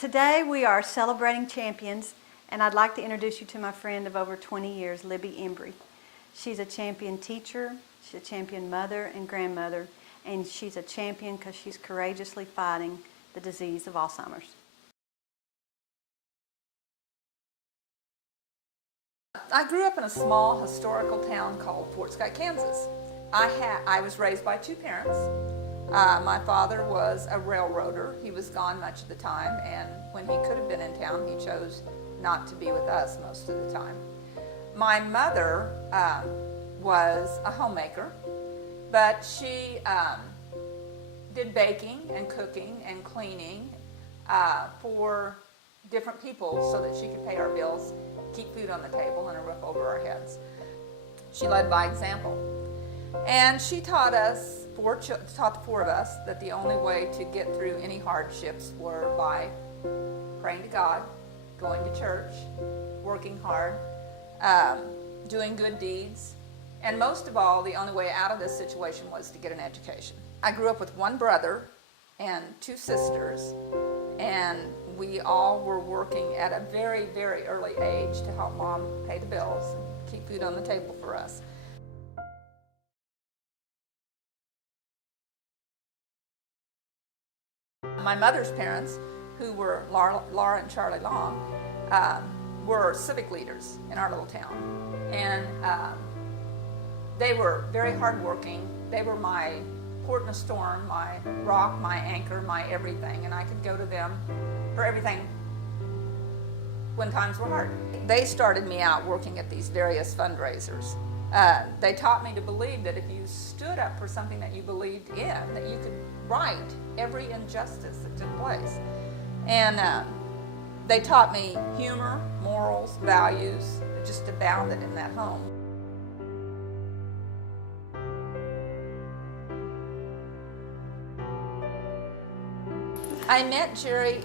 Today we are celebrating champions, and I'd like to introduce you to my friend of over 20 years, Libby Embry. She's a champion teacher, she's a champion mother and grandmother, and she's a champion because she's courageously fighting the disease of Alzheimer's. I grew up in a small historical town called Fort Scott, Kansas. I was raised by two parents. My father was a railroader. He was gone much of the time, and when he could have been in town, he chose not to be with us most of the time. My mother was a homemaker, but she did baking and cooking and cleaning for different people so that she could pay our bills, keep food on the table, and a roof over our heads. She led by example. And she taught us, taught the four of us, that the only way to get through any hardships were by praying to God, going to church, working hard, doing good deeds, and most of all, the only way out of this situation was to get an education. I grew up with one brother and two sisters, and we all were working at a very, very early age to help Mom pay the bills and keep food on the table for us. My mother's parents, who were Laura and Charlie Long, were civic leaders in our little town. And they were very hardworking. They were my port in a storm, my rock, my anchor, my everything. And I could go to them for everything when times were hard. They started me out working at these various fundraisers. They taught me to believe that if you stood up for something that you believed in, that you could right every injustice that took place. And they taught me humor, morals, values, that just abounded in that home. I met Jerry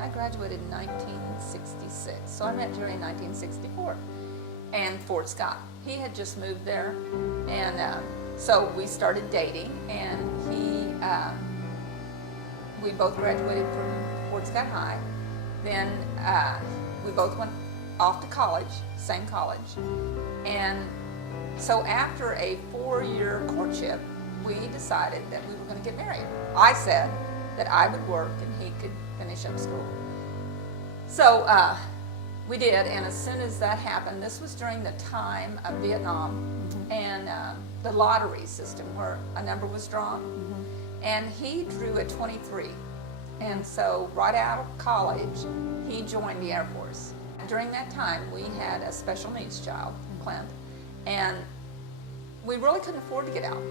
I graduated in 1966, so I met Jerry in 1964. And Fort Scott. He had just moved there, and so we started dating, and we both graduated from Fort Scott High. Then we both went off to college, same college, and so after a 4-year courtship, we decided that we were going to get married. I said that I would work and he could finish up school. So we did, and as soon as that happened, this was during the time of Vietnam and the lottery system where a number was drawn, and he drew at 23. And so right out of college, he joined the Air Force. During that time, we had a special needs child, Clint, and we really couldn't afford to get out.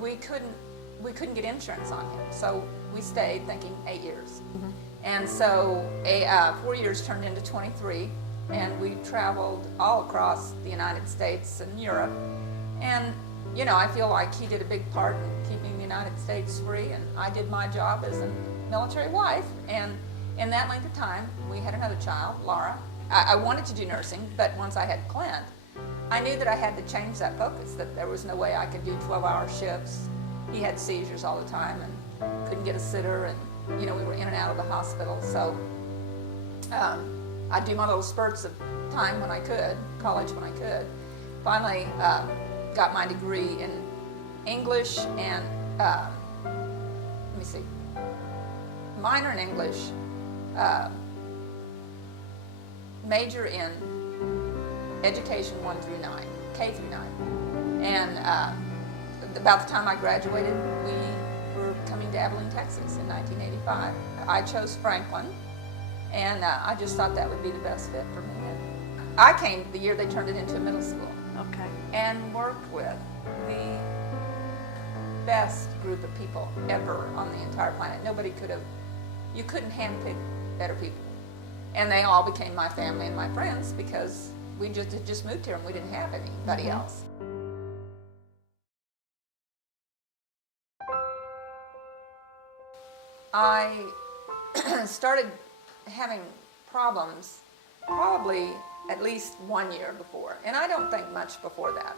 We couldn't get insurance on him, so we stayed thinking 8 years. And so 4 years turned into 23, and we traveled all across the United States and Europe. And, you know, I feel like he did a big part in keeping the United States free, and I did my job as a military wife. And in that length of time, we had another child, Laura. I wanted to do nursing, but once I had Clint, I knew that I had to change that focus, that there was no way I could do 12-hour shifts. He had seizures all the time and couldn't get a sitter, and you know, we were in and out of the hospital, so I'd do my little spurts of time when I could, college when I could. Finally, got my degree in English and, minor in English, major in education 1 through 9, K through 9. And about the time I graduated, we were coming to Abilene, Texas in 1985. I chose Franklin, and I just thought that would be the best fit for me. And I came the year they turned it into a middle school. Okay. And worked with the best group of people ever on the entire planet. You couldn't handpick better people. And they all became my family and my friends because we had just moved here and we didn't have anybody else. I started having problems probably at least 1 year before, and I don't think much before that.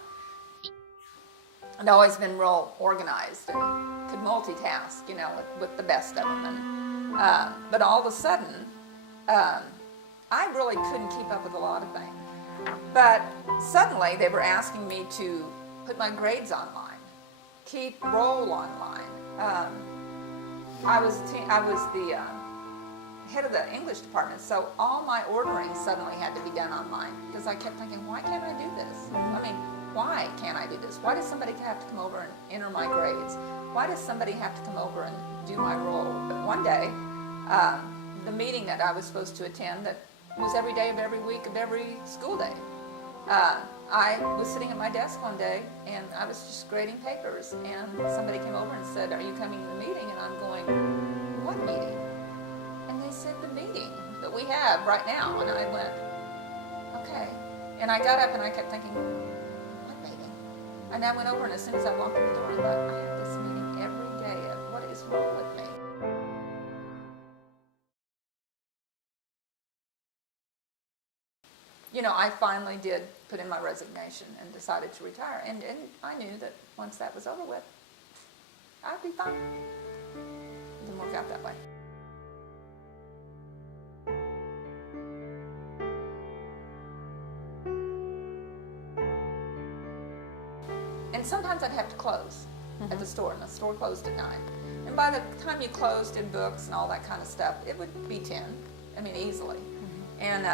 I'd always been real organized and could multitask, you know, with the best of them. And But all of a sudden, I really couldn't keep up with a lot of things. But suddenly they were asking me to put my grades online, keep roll online. I was the head of the English department, so all my ordering suddenly had to be done online because I kept thinking, why can't I do this? I mean, why can't I do this? Why does somebody have to come over and enter my grades? Why does somebody have to come over and do my roll? But one day, the meeting that I was supposed to attend that was every day of every week of every school day, I was sitting at my desk one day and I was just grading papers and somebody came over and said, are you coming to the meeting? And I'm going, what meeting? And they said, the meeting that we have right now. And I went, okay. And I got up and I kept thinking, what meeting? And I went over and as soon as I walked in the door, I thought, I have this meeting every day. What is wrong with me? You know, I finally did put in my resignation and decided to retire. And I knew that once that was over with, I'd be fine. It didn't work out that way. And sometimes I'd have to close at the store, and the store closed at 9. And by the time you closed in books and all that kind of stuff, it would be 10. I mean, easily. And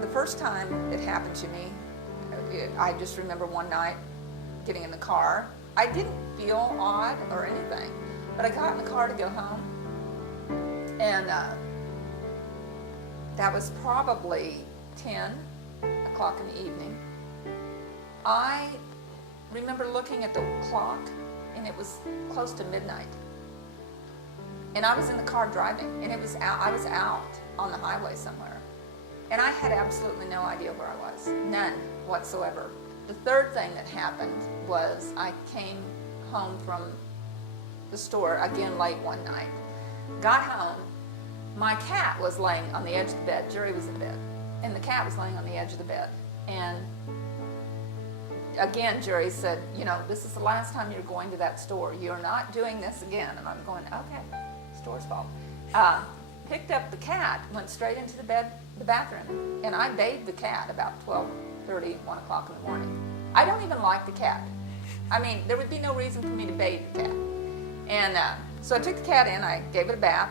the first time it happened to me, I just remember one night getting in the car. I didn't feel odd or anything, but I got in the car to go home, and that was probably 10 o'clock in the evening. I remember looking at the clock, and it was close to midnight. And I was in the car driving, and I was out on the highway somewhere. And I had absolutely no idea where I was, none whatsoever. The third thing that happened was I came home from the store again late one night. Got home, my cat was laying on the edge of the bed. Jerry was in bed, and the cat was laying on the edge of the bed. And again, Jerry said, you know, this is the last time you're going to that store. You're not doing this again. And I'm going, okay, store's fault. Picked up the cat, went straight into the bathroom, and I bathed the cat about 12:30, 1 o'clock in the morning. I don't even like the cat. I mean, there would be no reason for me to bathe the cat. And so I took the cat in, I gave it a bath,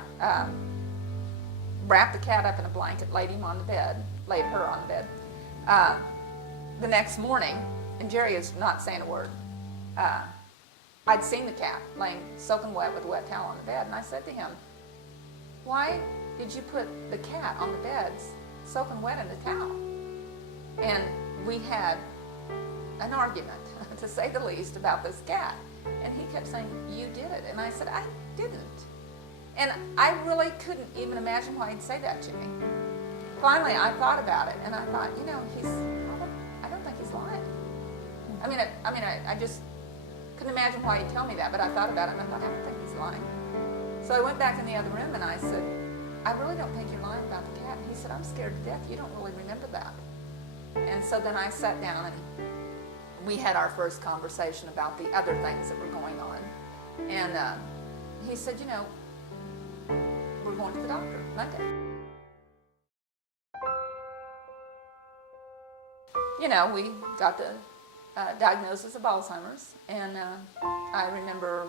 wrapped the cat up in a blanket, laid her on the bed. The next morning, and Jerry is not saying a word, I'd seen the cat laying soaking wet with a wet towel on the bed, and I said to him, why did you put the cat on the bed soaking wet in a towel? And we had an argument, to say the least, about this cat. And he kept saying, you did it. And I said, I didn't. And I really couldn't even imagine why he'd say that to me. Finally, I thought about it, and I thought, you know, I don't think he's lying. I just couldn't imagine why he'd tell me that, but I thought about it, and I thought, I don't think he's lying. So I went back in the other room, and I said, I really don't think you're lying about the cat. And he said, I'm scared to death. You don't really remember that. And so then I sat down, and we had our first conversation about the other things that were going on. And he said, you know, we're going to the doctor Monday. You know, we got the diagnosis of Alzheimer's, and I remember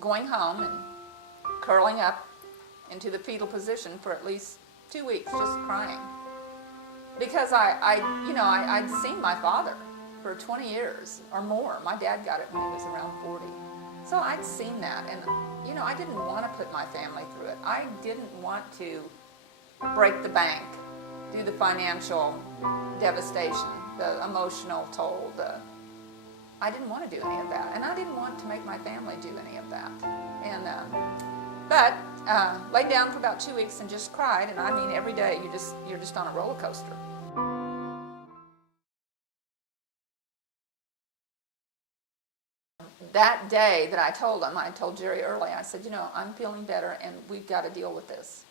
going home and curling up into the fetal position for at least 2 weeks, just crying. Because I'd seen my father for 20 years or more. My dad got it when he was around 40. So I'd seen that, and you know, I didn't want to put my family through it. I didn't want to break the bank, do the financial devastation, the emotional toll, I didn't want to do any of that, and I didn't want to make my family do any of that. And but laid down for about 2 weeks and just cried, and I mean every day you're just on a roller coaster. That day that I told Jerry early, I said, you know, I'm feeling better and we've got to deal with this.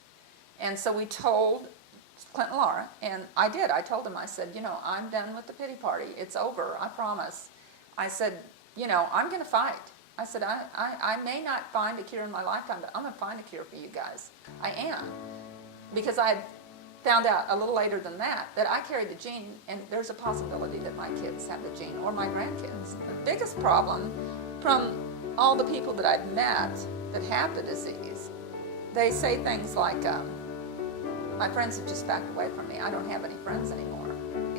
And so we told Clint and Laura, and I did. I told him, I said, you know, I'm done with the pity party. It's over, I promise. I said, you know, I'm going to fight. I said, I may not find a cure in my lifetime, but I'm going to find a cure for you guys. I am. Because I had found out a little later than that I carried the gene, and there's a possibility that my kids have the gene, or my grandkids. The biggest problem from all the people that I've met that have the disease, they say things like, my friends have just backed away from me. I don't have any friends anymore.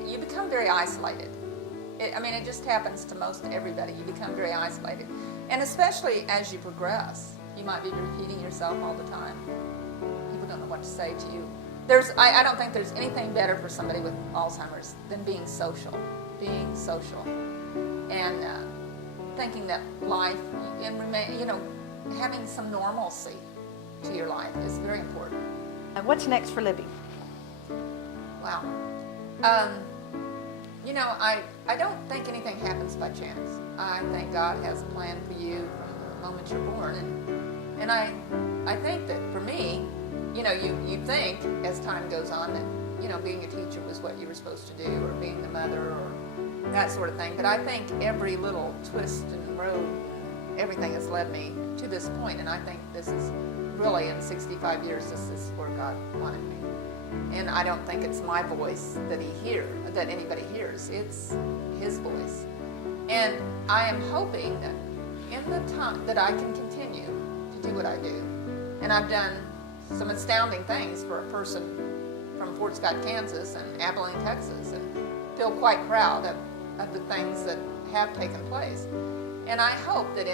You become very isolated. It just happens to most everybody. You become very isolated. And especially as you progress, you might be repeating yourself all the time. People don't know what to say to you. I don't think there's anything better for somebody with Alzheimer's than being social. And thinking that life, and having some normalcy to your life is very important. What's next for Libby? Wow. I don't think anything happens by chance. I think God has a plan for you from the moment you're born. And I think that for me, you think as time goes on that, being a teacher was what you were supposed to do, or being the mother, or that sort of thing. But I think every little twist and road, everything has led me to this point. And I think this is really, in 65 years, this is where God wanted me. And I don't think it's my voice that anybody hears. It's His voice. And I am hoping that in the time that I can continue to do what I do, and I've done some astounding things for a person from Fort Scott, Kansas, and Abilene, Texas, and feel quite proud of the things that have taken place. And I hope that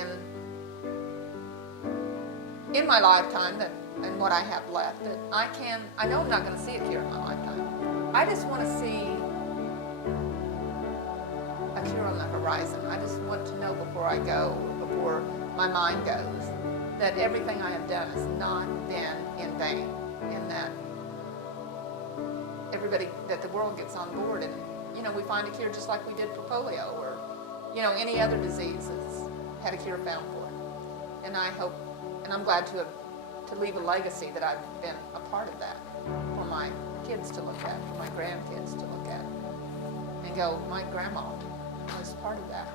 in my lifetime, and what I have left, that I know I'm not going to see a cure in my lifetime. I just want to see a cure on the horizon. I just want to know before I go, before my mind goes, that everything I have done has not been in vain, and that that the world gets on board, and we find a cure just like we did for polio, or any other disease that's had a cure found for it. And I hope, and I'm glad to leave a legacy that I've been a part of that, for my kids to look at, for my grandkids to look at, and go, my grandma was part of that.